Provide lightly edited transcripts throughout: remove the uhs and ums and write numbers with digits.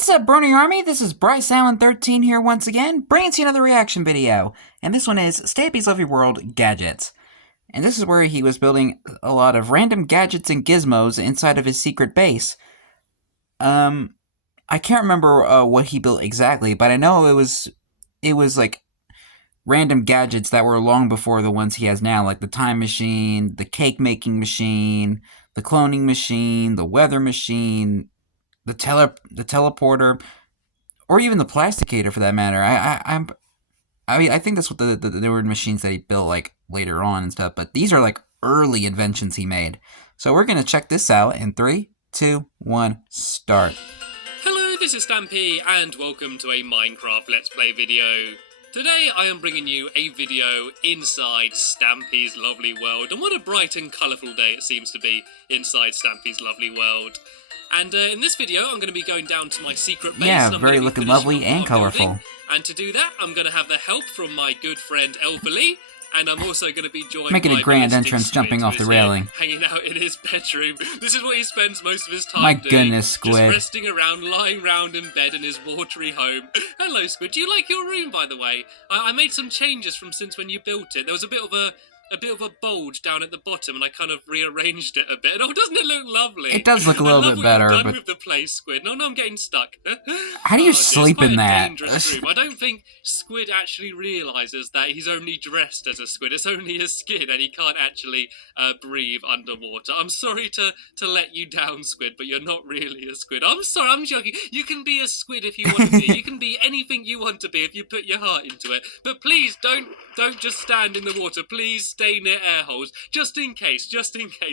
What's up, Brony Army? This is BryceAllen13 here once again, bringing to you another reaction video. And this one is Stampy's Lovely World Gadgets. And this is where he was building a lot of random gadgets and gizmos inside of his secret base. I can't remember what he built exactly, but I know it was like random gadgets that were long before the ones he has now, like the time machine, the cake making machine, the cloning machine, the weather machine, the teleporter, or even the plasticator for that matter. I think that's what the were machines that he built like later on and stuff. But these are like early inventions he made. So we're gonna check this out in 3, 2, 1, start. Hello, this is Stampy, and welcome to a Minecraft Let's Play video. Today I am bringing you a video inside Stampy's lovely world, and what a bright and colourful day it seems to be inside Stampy's lovely world. And in this video, I'm going to be going down to my secret base. Yeah, very looking lovely and colourful. And to do that, I'm going to have the help from my good friend Elfily, and I'm also going to be joined making by a grand entrance, jumping off the railing, hanging out in his bedroom. This is what he spends most of his time My doing. goodness, Squid. Just resting around, lying round in bed in his watery home. Hello, Squid. Do you like your room, by the way? I made some changes from since when you built it. There was a bit of a bulge down at the bottom, and I kind of rearranged it a bit. Oh, doesn't it look lovely? It does look a little bit better. Done but with the place, Squid. No, I'm getting stuck. How do you sleep in that? Dangerous room. I don't think Squid actually realises that he's only dressed as a squid. It's only his skin, and he can't actually breathe underwater. I'm sorry to let you down, Squid, but you're not really a squid. I'm sorry, I'm joking. You can be a squid if you want to be. You can be anything you want to be if you put your heart into it. But please don't just stand in the water. Please stay near air holes, just in case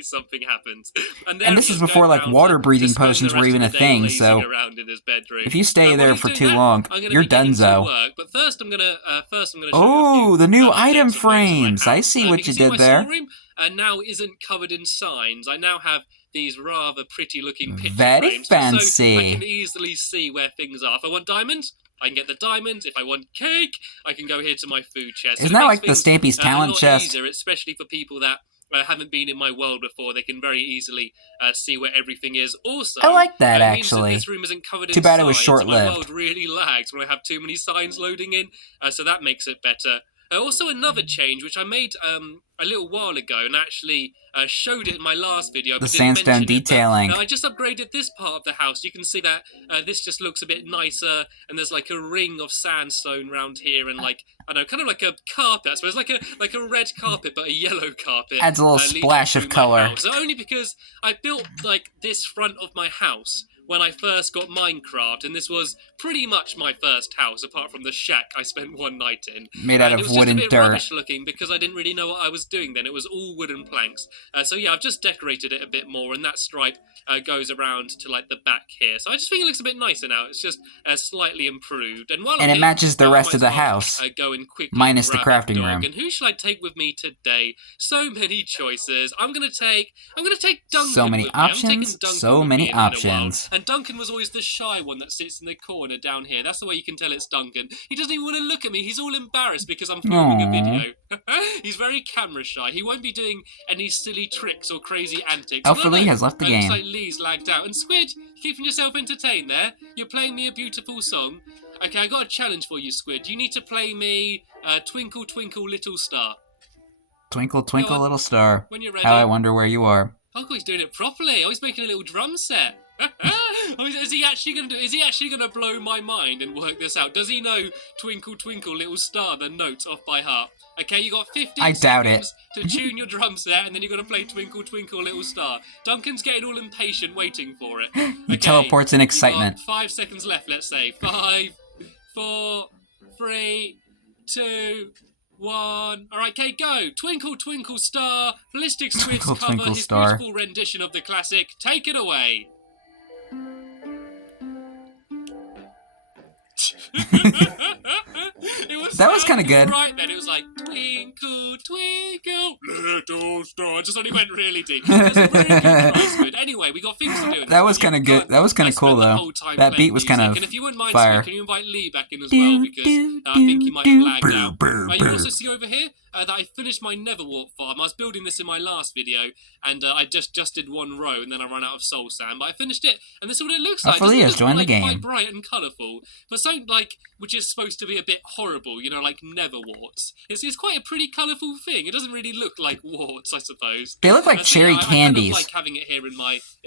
something happens. And this is before like water breathing potions were even a thing, so if you stay there for too long, you're donezo. But first I'm gonna oh, the new item frames! I see what you did there. Now isn't covered in signs. I now have these rather pretty looking picture Very frames, fancy. so I can easily see where things are. If I want diamonds, I can get the diamonds. If I want cake, I can go here to my food chest. Isn't that like the Stampy's talent chest? Easier, especially for people that haven't been in my world before. They can very easily see where everything is. Also, I like that That actually. this room isn't covered Too in bad it was signs. short-lived. My world really lags when I have too many signs loading in, so that makes it better. Also, another change which I made a little while ago and actually showed it in my last video. The sandstone detailing. I just upgraded this part of the house. You can see that this just looks a bit nicer, and there's like a ring of sandstone around here, and like I don't know, kind of like a carpet. I suppose like a red carpet, but a yellow carpet. Adds a little splash of color. So only because I built like this front of my house when I first got Minecraft, and this was pretty much my first house, apart from the shack I spent one night in. Made out of wood and dirt. It was just a bit rubbish looking because I didn't really know what I was doing then. It was all wooden planks. So yeah, I've just decorated it a bit more, and that stripe goes around to like the back here. So I just think it looks a bit nicer now. It's just slightly improved. And while it matches the rest of the house, minus the crafting room. And who should I take with me today? So many choices. I'm gonna take Duncan. So many options. So many options. And Duncan was always the shy one that sits in the corner down here. That's the way you can tell it's Duncan. He doesn't even want to look at me. He's all embarrassed because I'm filming a video. He's very camera shy. He won't be doing any silly tricks or crazy antics. Elfily has left the game. Looks like Lee's lagged out. And Squid, keeping yourself entertained there. You're playing me a beautiful song. Okay, I got a challenge for you, Squid. You need to play me Twinkle Twinkle Little Star. Twinkle Twinkle Little Star. When you're ready. How I wonder where you are. Oh, he's doing it properly. Oh, he's making a little drum set. Is he actually gonna blow my mind and work this out? Does he know Twinkle Twinkle Little Star, the notes off by heart? Okay, you got 15 seconds to tune your drum set, and then you got to play Twinkle Twinkle Little Star. Duncan's getting all impatient waiting for it. He teleports in excitement. 5 seconds left, let's say. 5, 4, 3, 2, 1. Alright, okay, go! Twinkle Twinkle Star, Ballistic Squid's cover, his beautiful rendition of the classic. Take it away! That was kind of good. Right then, it was like twinkle, twinkle, little star. Just only went really deep. It was a really good try, Squid. Anyway, we got things to do. That was kind of good. That was kind of cool though. That beat was kind of and if you wouldn't mind, fire. Squid, can you invite Lee back in as well, because I think he might have lagged out. You also see over here, that I finished my Neverwalk farm. I was building this in my last video, and I just did one row, and then I ran out of soul sand. But I finished it, and this is what it looks like. Doesn't it look join the game. Quite bright and colourful, but something like which is supposed to be a bit horrible, you know, like Neverwarts. It's quite a pretty colourful thing. It doesn't really look like warts, I suppose. They look like cherry candies. I kind of like having it here in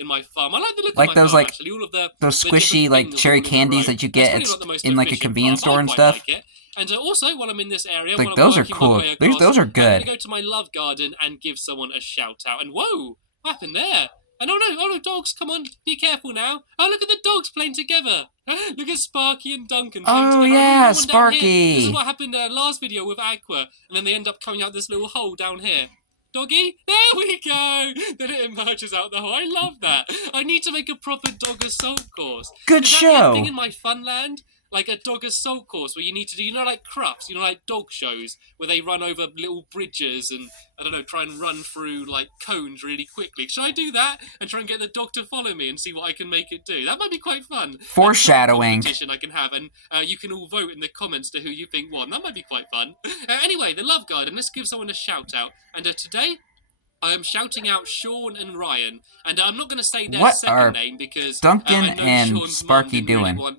my farm. I like the look like of my those farm, like actually. All of the squishy like cherry candies that you get in like a convenience store and stuff. Like and also, while I'm in this area, like those are cool. Those are good. I'm going to go to my love garden and give someone a shout out. And whoa, what happened there? And oh no, dogs, come on, be careful now. Oh, look at the dogs playing together. Look at Sparky and Duncan playing together. Yeah, Sparky. This is what happened last video with Aqua, and then they end up coming out this little hole down here. Doggy, there we go. Then it emerges out the hole. I love that. I need to make a proper dog assault course. Good show. Thing in my Funland, like a dog assault course where you need to do, you know, like crufts, you know, like dog shows where they run over little bridges and, I don't know, try and run through like cones really quickly. Should I do that and try and get the dog to follow me and see what I can make it do? That might be quite fun. Foreshadowing. Competition I can have, and you can all vote in the comments to who you think won. That might be quite fun. Anyway, the Love Garden. Let's give someone a shout out. And today, I am shouting out Sean and Ryan, and I'm not going to say their second name because Duncan I know and Sean's Sparky mum didn't doing? really want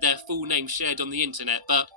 their full name shared on the internet, but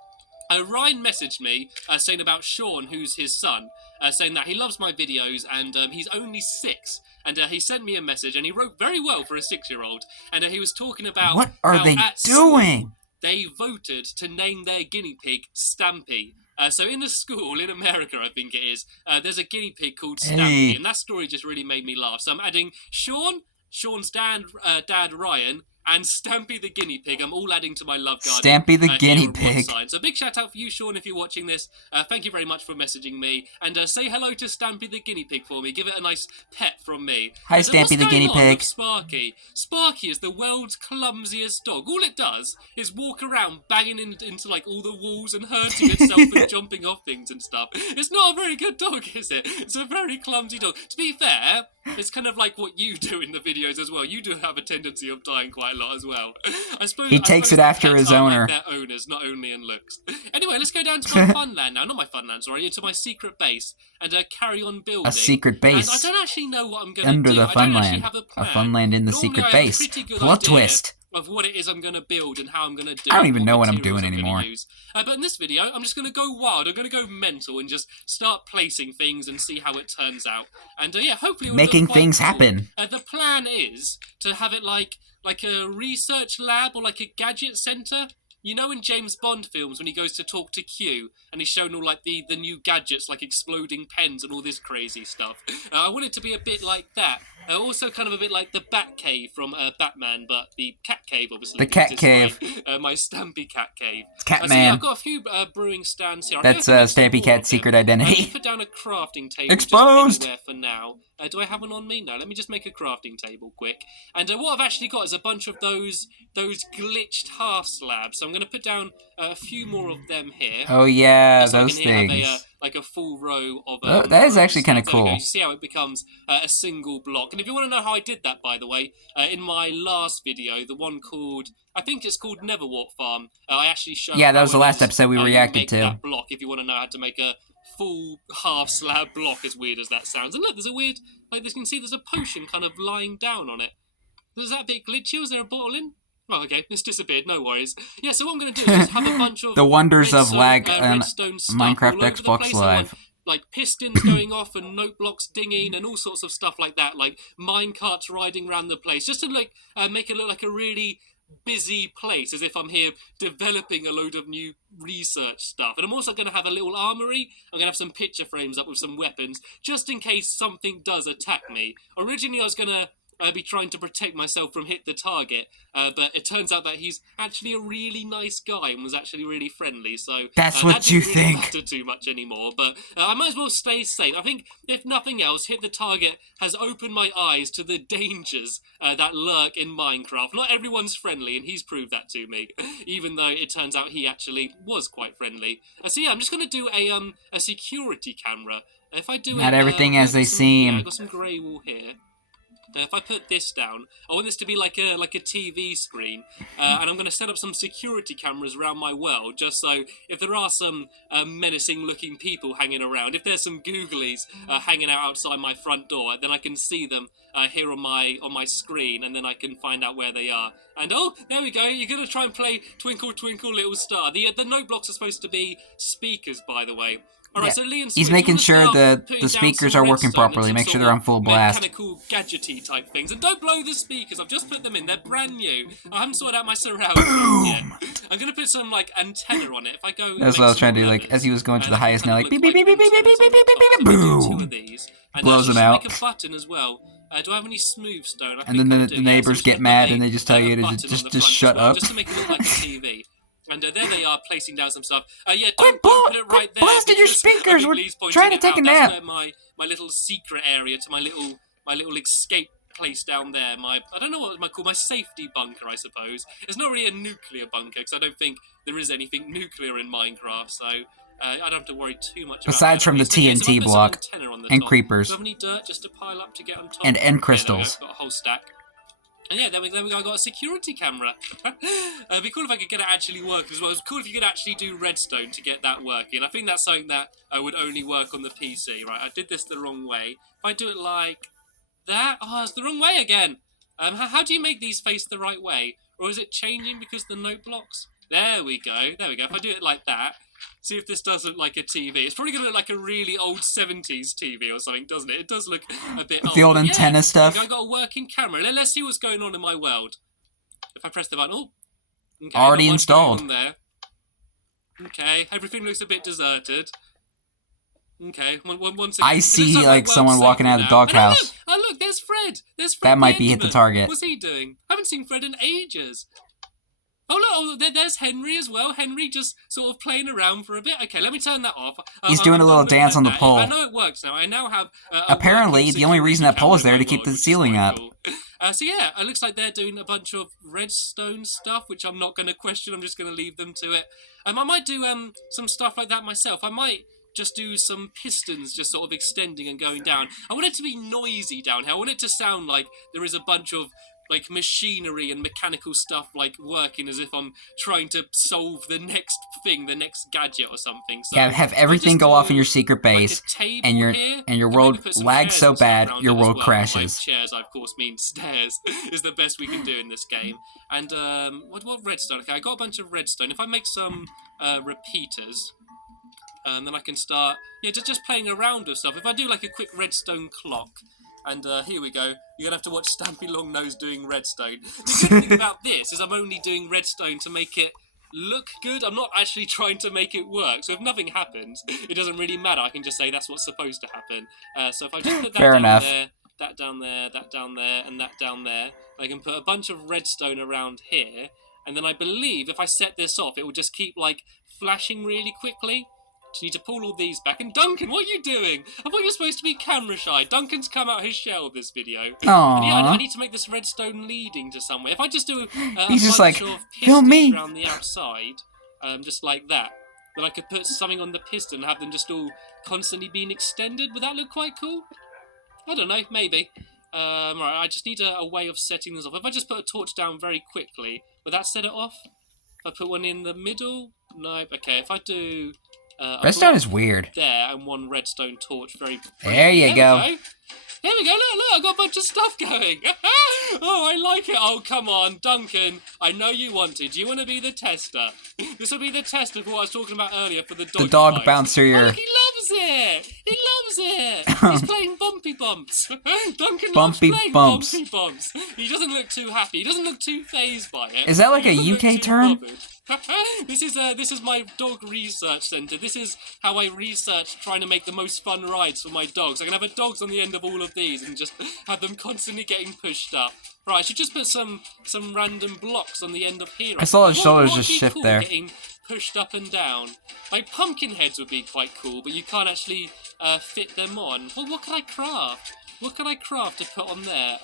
Ryan messaged me saying about Sean, who's his son, saying that he loves my videos and he's only 6. And he sent me a message, and he wrote very well for a 6-year-old, and he was talking about what are they doing? They voted to name their guinea pig Stampy. So in the school in America, I think it is, there's a guinea pig called Stampy, and that story just really made me laugh. So I'm adding Sean's dad Ryan, and Stampy the guinea pig. I'm all adding to my love garden. Stampy the guinea pig. So big shout out for you, Sean, if you're watching this. Thank you very much for messaging me. And say hello to Stampy the guinea pig for me. Give it a nice pet from me. Hi, Stampy the guinea pig. Sparky. Sparky is the world's clumsiest dog. All it does is walk around banging into like all the walls and hurting itself and jumping off things and stuff. It's not a very good dog, is it? It's a very clumsy dog. To be fair, it's kind of like what you do in the videos as well. You do have a tendency of dying quite a lot as well. I suppose he takes it after his owner. Like their owners, not only in looks. Anyway, let's go down to my Funland now. Not my Funland, sorry. Into my secret base and carry on building. A secret base. And I don't actually know what I'm going to do. Under the Funland. A Funland in the secret base. Plot twist. Of what it is I'm going to build and how I'm going to do it. I don't even know what I'm doing anymore. But in this video, I'm just going to go wild. I'm going to go mental and just start placing things and see how it turns out. And yeah, hopefully it'll making look things cool. happen. The plan is to have it like a research lab or like a gadget center. You know in James Bond films when he goes to talk to Q and he's shown all like the new gadgets like exploding pens and all this crazy stuff. I want it to be a bit like that. Also kind of a bit like the Bat Cave from Batman, but the Cat Cave obviously. The Cat Cave. My Stampy Cat Cave. Catman. So yeah, I've got a few brewing stands here. That's Stampy Cat's secret identity. Put down a crafting table. Exposed! Just anywhere for now. Do I have one on me? No, let me just make a crafting table quick. And what I've actually got is a bunch of those glitched half slabs. So I'm going to put down a few more of them here. Oh yeah, so those things. Have like a full row of. That is actually kind of cool. You see how it becomes a single block. And if you want to know how I did that, by the way, in my last video, the one called, I think it's called Neverwalk Farm, I actually showed. Yeah, that was the last episode we reacted to. That block, if you want to know how to make a full half slab block, as weird as that sounds. And look, there's a weird, like you can see, there's a potion kind of lying down on it. Is that a bit glitchy? Was there a bottle in? Oh, okay, it's disappeared, no worries. Yeah, so what I'm going to do is just have a bunch of the wonders of lag redstone Minecraft Xbox Live. Like pistons going off and note blocks dinging and all sorts of stuff like that, like minecarts riding around the place, just to like make it look like a really busy place, as if I'm here developing a load of new research stuff. And I'm also going to have a little armory. I'm going to have some picture frames up with some weapons, just in case something does attack me. Originally, I was going to be trying to protect myself from hit the target, but it turns out that he's actually a really nice guy and was actually really friendly, so that's what that you didn't really think matter too much anymore, but I might as well stay safe. I think if nothing else, hit the target has opened my eyes to the dangers that lurk in Minecraft. Not everyone's friendly, and he's proved that to me, even though it turns out he actually was quite friendly. So yeah, I'm just going to do a security camera. If I do not everything as they seem. Yeah, I've got some grey wool here. If I put this down, I want this to be like a TV screen, and I'm going to set up some security cameras around my world, just so if there are some menacing-looking people hanging around, if there's some googlies hanging out outside my front door, then I can see them here on my screen, and then I can find out where they are. And oh, there we go. You're going to try and play Twinkle Twinkle Little Star. The note blocks are supposed to be speakers, by the way. All right, so Lee and He's Swift, making sure the speakers are working properly. Make sure they're on full blast. Mechanical gadgety type things, and don't blow the speakers. I've just put them in; they're brand new. I haven't sorted out my surround yet. I'm gonna put some like antenna on it. If I go, that's what I was trying to do. Like as he was going to the highest note, like beep beep beep beep beep beep beep beep beep beep, boom. Two of these, and blows them out. Make a button as well. Do I have any smooth stone? And then the neighbors get mad and they just tell you to just shut up. Just to make it look like a TV. And there they are, placing down some stuff. Yeah, Quit put it right there. Blasting your speakers! We're trying to take a nap. That's where my little secret area to my little escape place down there. I don't know what I might call my safety bunker, I suppose. It's not really a nuclear bunker, because I don't think there is anything nuclear in Minecraft, so I don't have to worry too much about Aside from the TNT block and creepers. Do I have any dirt just to pile up to get on top? And end crystals. Got a whole stack. And yeah, there we go. I got a security camera. It'd be cool if I could get it actually work as well. It'd be cool if you could actually do redstone to get that working. I think that's something that would only work on the PC, right? I did this the wrong way. If I do it like that, oh, it's the wrong way again. How do you make these face the right way? Or is it changing because the note blocks? There we go. If I do it like that, see if this does look like a TV. It's probably going to look like a really old 70s TV or something, doesn't it? It does look a bit old. The old antenna stuff. I got a working camera. Let's see what's going on in my world. If I press the button, okay, already installed. There. Okay, everything looks a bit deserted. Okay, once again, I see like someone walking out of the doghouse. Oh look, there's Fred. That might be hit the target. What's he doing? I haven't seen Fred in ages. Oh, look, there's Henry as well. Henry just sort of playing around for a bit. Okay, let me turn that off. He's doing a little dance on the pole. I know it works now. I now have... apparently, the only reason that pole is there to keep the ceiling up. Cool. So yeah, it looks like they're doing a bunch of redstone stuff, which I'm not going to question. I'm just going to leave them to it. I might do some stuff like that myself. I might just do some pistons just sort of extending and going down. I want it to be noisy down here. I want it to sound like there is a bunch of like machinery and mechanical stuff like working as if I'm trying to solve the next thing, the next gadget or something. So yeah, have everything go off in your secret base, like and your world lags so bad your world crashes. By chairs, I of course mean stairs. Is the best we can do in this game. And what redstone? Okay, I got a bunch of redstone. If I make some repeaters, then I can start just playing around with stuff. If I do like a quick redstone clock. And here we go. You're going to have to watch Stampy Longnose doing redstone. The good thing about this is I'm only doing redstone to make it look good. I'm not actually trying to make it work. So if nothing happens, it doesn't really matter. I can just say that's what's supposed to happen. So if I just put that down there, that down there, that down there, and that down there, I can put a bunch of redstone around here. And then I believe if I set this off, it will just keep like flashing really quickly. Just need to pull all these back. And Duncan, what are you doing? I thought you were supposed to be camera shy. Duncan's come out his shell this video. Aww. Yeah, I need to make this redstone leading to somewhere. If I just do he's just like, of film me around the outside, just like that, then I could put something on the piston and have them just all constantly being extended. Would that look quite cool? I don't know, maybe. Right, I just need a way of setting this off. If I just put a torch down very quickly, would that set it off? If I put one in the middle? No. Okay, if I do... redstone is weird. There, and one redstone torch. There you go. There we go, look, I've got a bunch of stuff going. Oh, I like it. Oh, come on, Duncan. I know you wanted. You want to be the tester. This will be the tester for what I was talking about earlier for the dog. The dog bouncer. Oh, look, he loves it. He loves it. He's playing Bumpy Bumps. Duncan loves playing Bumpy Bumps. He doesn't look too happy. He doesn't look too phased by it. Is that like a UK term? This is my dog research centre. This is how I research trying to make the most fun rides for my dogs. I can have dogs on the end of all of these and just have them constantly getting pushed up. Right, I should just put some random blocks on the end of here. I saw his shoulders just shift there. Getting pushed up and down. Like pumpkin heads would be quite cool, but you can't actually fit them on. Well, what can I craft? What can I craft to put on there?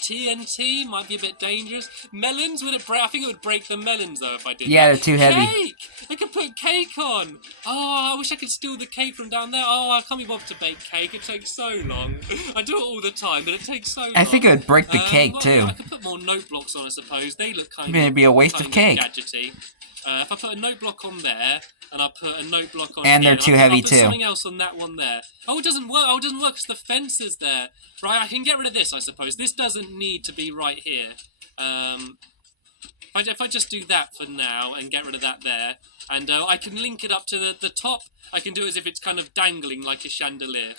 TNT might be a bit dangerous. Melons, would it break? I think it would break the melons though if I did Yeah, that. they're too heavy. Cake! I could put cake on. Oh, I wish I could steal the cake from down there. Oh, I can't be bothered to bake cake. It takes so long. I do it all the time, but it takes so long. I think it would break the cake well, too. I could put more note blocks on, I suppose. They look kind of. It'd be a waste of cake. Gadgety. If I put a note block on there, and I put a note block on and here, they're too heavy I'll put too. Something else on that one there. Oh, it doesn't work. Oh, it doesn't work because the fence is there. Right, I can get rid of this, I suppose. This doesn't need to be right here. If I just do that for now and get rid of that there, and I can link it up to the top. I can do it as if it's kind of dangling like a chandelier.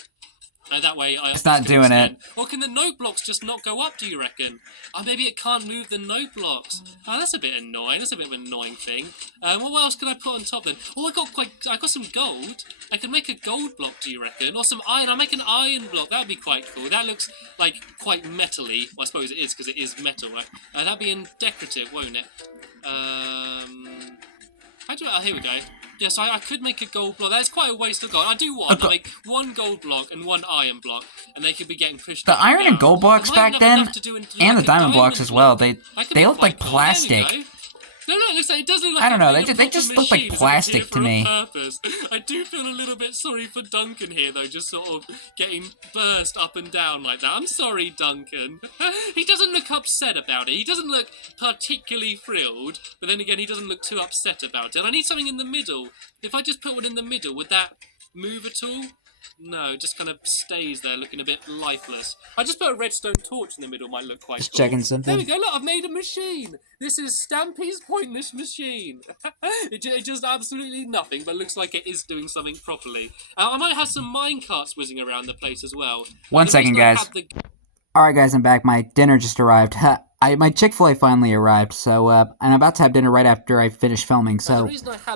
That way, it's not doing it. Or can the note blocks just not go up, do you reckon? Oh, maybe it can't move the note blocks. Oh, that's a bit annoying. That's a bit of an annoying thing. Well, what else can I put on top then? Oh, I got some gold. I can make a gold block, do you reckon? Or some iron. I'll make an iron block. That would be quite cool. That looks like quite metal-y. Well, I suppose it is because it is metal, right? That'd be decorative, won't it? Oh, here we go. Yeah, so I could make a gold block. That's quite a waste of gold. I do want to make one gold block and one iron block, and they could be getting pushed. The iron and gold blocks back then, and the diamond blocks as well, they look like cool. plastic. No, it looks like it does look like I don't know. They just look like plastic to me. I do feel a little bit sorry for Duncan here, though, just sort of getting burst up and down like that. I'm sorry, Duncan. He doesn't look upset about it. He doesn't look particularly thrilled, but then again, he doesn't look too upset about it. I need something in the middle. If I just put one in the middle, would that move at all? No, it just kind of stays there looking a bit lifeless. I just put a redstone torch in the middle, might look quite Just cool. checking something. There we go, look, I've made a machine. This is Stampy's pointless machine. it just absolutely nothing, but looks like it is doing something properly. I might have some minecarts whizzing around the place as well. One second, guys. Alright, guys, I'm back. My dinner just arrived. My Chick-fil-A finally arrived, so I'm about to have dinner right after I finish filming, so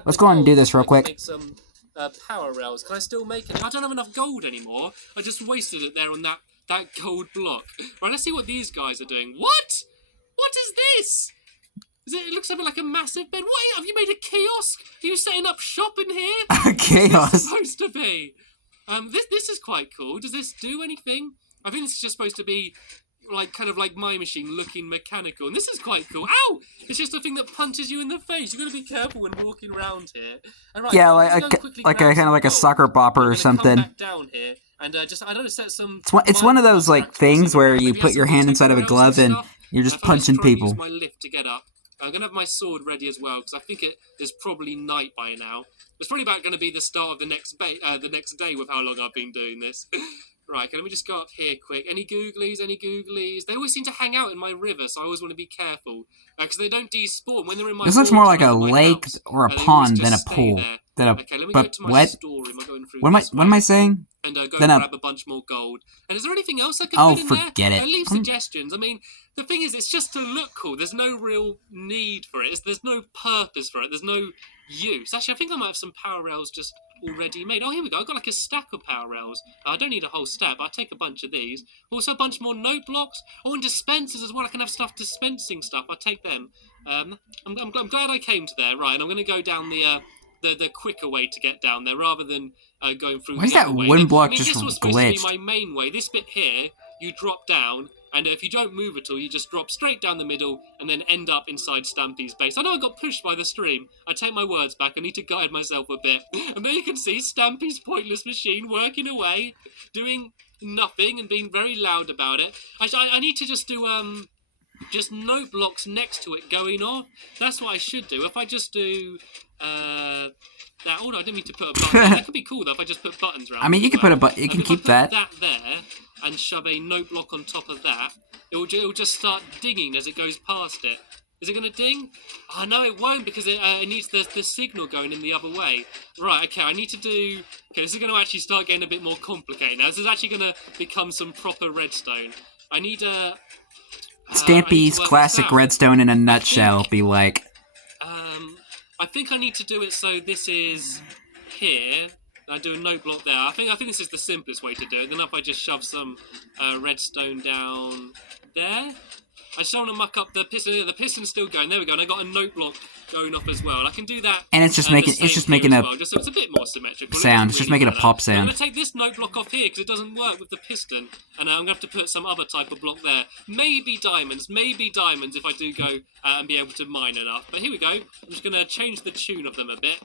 let's go on and do this real quick. Power rails. Can I still make it? I don't have enough gold anymore. I just wasted it there on that gold block. Right, let's see what these guys are doing. What? What is this? It looks a bit like a massive bed. What? Have you made a kiosk? Are you setting up shop in here? Chaos. What's supposed to be? This is quite cool. Does this do anything? I think this is just supposed to be kind of like my machine looking mechanical, and this is quite cool. Ow! It's just a thing that punches you in the face. You've got to be careful when walking around here. And right, yeah, like a kind of like a soccer bopper or something. Come back down here and I don't know, set some. It's one of those like things where you put your hand inside of a glove and you're just punching people. Use my lift to get up. I'm gonna have my sword ready as well because I think it is probably night by now. It's probably about going to be the start of the next day with how long I've been doing this. Right, okay, let me just go up here quick. Any googlies? Any googlies? They always seem to hang out in my river, so I always want to be careful. Because they don't despawn when they're in my This looks more like a house, lake or a pond than a pool. Okay, let me go to my storeroom. I'm going through what am I saying? And go grab a bunch more gold. And is there anything else I can put in there? Forget it. Leave suggestions. I mean, the thing is, it's just to look cool. There's no real need for it. There's no purpose for it. There's no use. Actually, I think I might have some power rails just already made. Oh, here we go. I've got like a stack of power rails. I don't need a whole stack, but I'll take a bunch of these. Also, a bunch more note blocks. Oh, and dispensers as well. I can have stuff dispensing stuff. I'll take them. I'm glad I came to there. Right, and I'm going to go down the quicker way to get down there rather than going through. Why is that one block just this was glitched? supposed to be my main way. This bit here, you drop down, and if you don't move at all, you just drop straight down the middle and then end up inside Stampy's base. I know I got pushed by the stream. I take my words back. I need to guide myself a bit. And there you can see Stampy's pointless machine working away, doing nothing and being very loud about it. I need to just do just note blocks next to it going off. That's what I should do. If I just do that. Oh no, I didn't mean to put a button. That could be cool though if I just put buttons around. I mean, you can put a button. You can keep that. That there and shove a note block on top of that. It'll just start dinging as it goes past it. Is it going to ding? Oh no, it won't because it needs the signal going in the other way. Right. Okay. I need to do. Okay, this is going to actually start getting a bit more complicated now. This is actually going to become some proper redstone. I need a. Stampy's classic redstone in a nutshell. Be like. I think I need to do it so this is here. I do a note block there. I think this is the simplest way to do it. Then if I just shove some redstone down there. I just don't want to muck up the piston. The piston's still going. There we go. And I got a note block going off as well. And I can do that. And it's just making a well, just so it's a bit more symmetrical. sound. It's just making a pop sound. I'm going to take this note block off here because it doesn't work with the piston, and I'm going to have to put some other type of block there. Maybe diamonds if I do go and be able to mine enough. But here we go. I'm just going to change the tune of them a bit,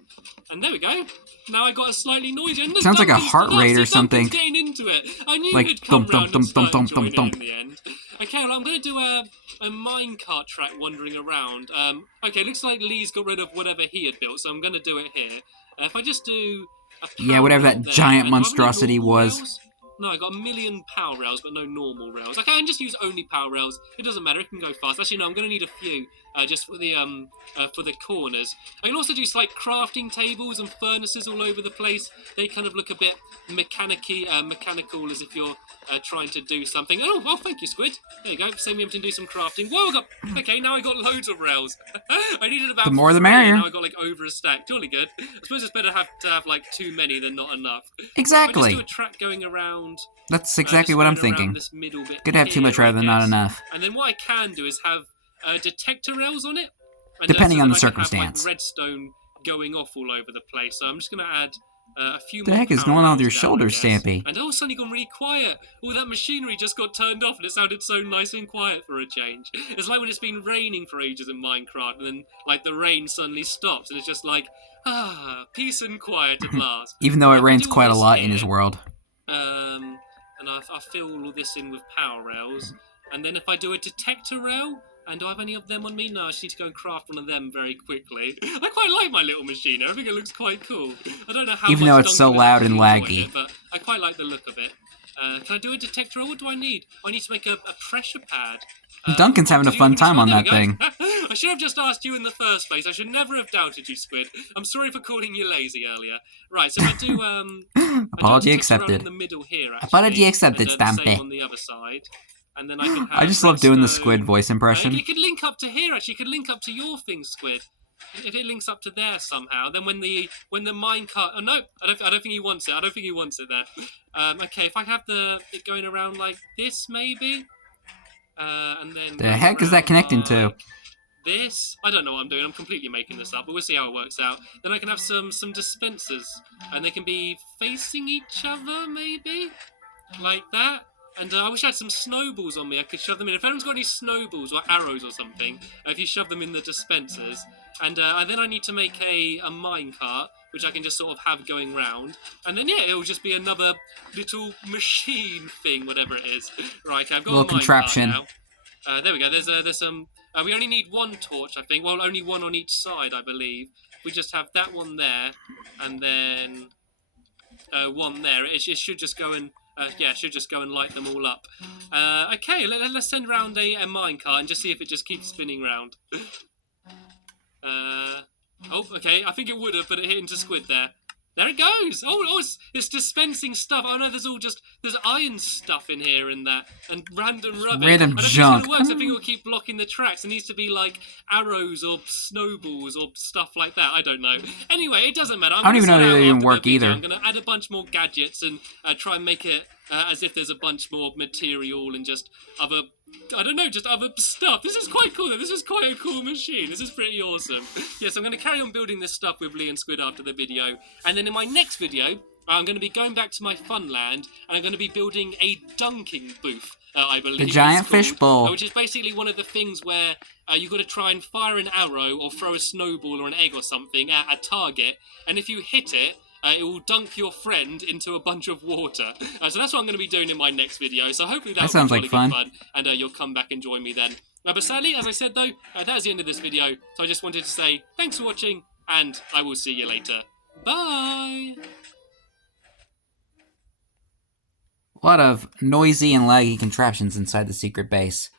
and there we go. Now I got a slightly noisy. And sounds like a heart rate or something. Getting into it. I knew like he'd come round and start dum in the end. Okay, well, I'm going to do a minecart track wandering around. Okay, looks like Lee's got rid of whatever he had built, so I'm going to do it here. If I just do a whatever that there, giant monstrosity was. Rails? No, I got a million power rails, but no normal rails. Okay, I can just use only power rails. It doesn't matter. It can go fast. Actually, no, I'm going to need a few just for the corners. I can also do like crafting tables and furnaces all over the place. They kind of look a bit mechanical, as if you're trying to do something. Oh, well, thank you, Squid. There you go. Save me able to do some crafting. Whoa, okay, now I got loads of rails. I needed about the more the 3, merrier. Now I got like over a stack. Jolly good. I suppose it's better to have like too many than not enough. Exactly. I just do a track going around. That's exactly what I'm thinking. This middle bit Good to have too much rather than not enough. And then what I can do is have detector rails on it. And depending on the I circumstance. Have, like, redstone going off all over the place. So I'm just going to add a few the more. Heck is going on with your shoulders, Stampy? And oh, suddenly gone really quiet. All that machinery just got turned off, and it sounded so nice and quiet for a change. It's like when it's been raining for ages in Minecraft, and then like the rain suddenly stops, and it's just like peace and quiet at last. Even though it rains quite a lot in his world. And I fill all this in with power rails, and then if I do a detector rail. And do I have any of them on me? No, I just need to go and craft one of them very quickly. I quite like my little machine. I think it looks quite cool. I don't know how even much though it's so loud and laggy. It, but I quite like the look of it. Can I do a detector? What do I need? I need to make a pressure pad. Duncan's having a fun time on that thing. I should have just asked you in the first place. I should never have doubted you, Squid. I'm sorry for calling you lazy earlier. Right, so I do... Apology accepted. In the middle here, actually, apology accepted, Stampy. On the other side. And then I can have I just love doing the Squid voice impression. You could link up to here, actually. You could link up to your thing, Squid. If it links up to there somehow, then when the minecart... Oh, no, I don't think he wants it. I don't think he wants it there. Okay, if I have it going around like this, maybe? And then... The heck is that connecting to? This? I don't know what I'm doing. I'm completely making this up, but we'll see how it works out. Then I can have some dispensers, and they can be facing each other, maybe? Like that. And I wish I had some snowballs on me. I could shove them in. If anyone's got any snowballs or arrows or something, if you shove them in the dispensers. And then I need to make a minecart, which I can just sort of have going round. And then, yeah, it'll just be another little machine thing, whatever it is. Right, okay, I've got a contraption now. There we go. There's some... we only need one torch, I think. Well, only one on each side, I believe. We just have that one there, and then one there. It should just go and... should just go and light them all up. Okay, let's send around a minecart and just see if it just keeps spinning round. Oh, okay, I think it would have, but it hit into Squid there. There it goes! Oh, it's dispensing stuff. Oh no, there's iron stuff in here and that, and random rubbish. Random junk. I think it will keep blocking the tracks. It needs to be like arrows or snowballs or stuff like that. I don't know. Anyway, it doesn't matter. I don't even know if they even work either. I'm going to add a bunch more gadgets and try and make it as if there's a bunch more material and just other... I don't know, just other stuff. This is quite cool, though. This is quite a cool machine. This is pretty awesome. Yes, I'm going to carry on building this stuff with Lee and Squid after the video. And then in my next video, I'm going to be going back to my fun land, and I'm going to be building a dunking booth, I believe. The giant fish bowl. Which is basically one of the things where you've got to try and fire an arrow or throw a snowball or an egg or something at a target, and if you hit it, it will dunk your friend into a bunch of water. So that's what I'm going to be doing in my next video. So hopefully that sounds will like fun. And you'll come back and join me then. But sadly, as I said though, that is the end of this video. So I just wanted to say thanks for watching, and I will see you later. Bye! A lot of noisy and laggy contraptions inside the secret base.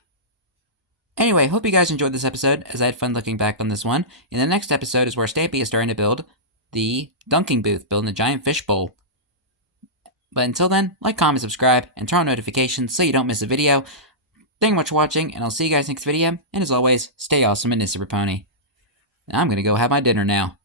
Anyway, hope you guys enjoyed this episode, as I had fun looking back on this one. In the next episode is where Stampy is starting to build the dunking booth, building a giant fish bowl. But until then, like, comment, subscribe, and turn on notifications so you don't miss a video. Thank you much for watching, and I'll see you guys next video. And as always, stay awesome and Pony. I'm gonna go have my dinner now.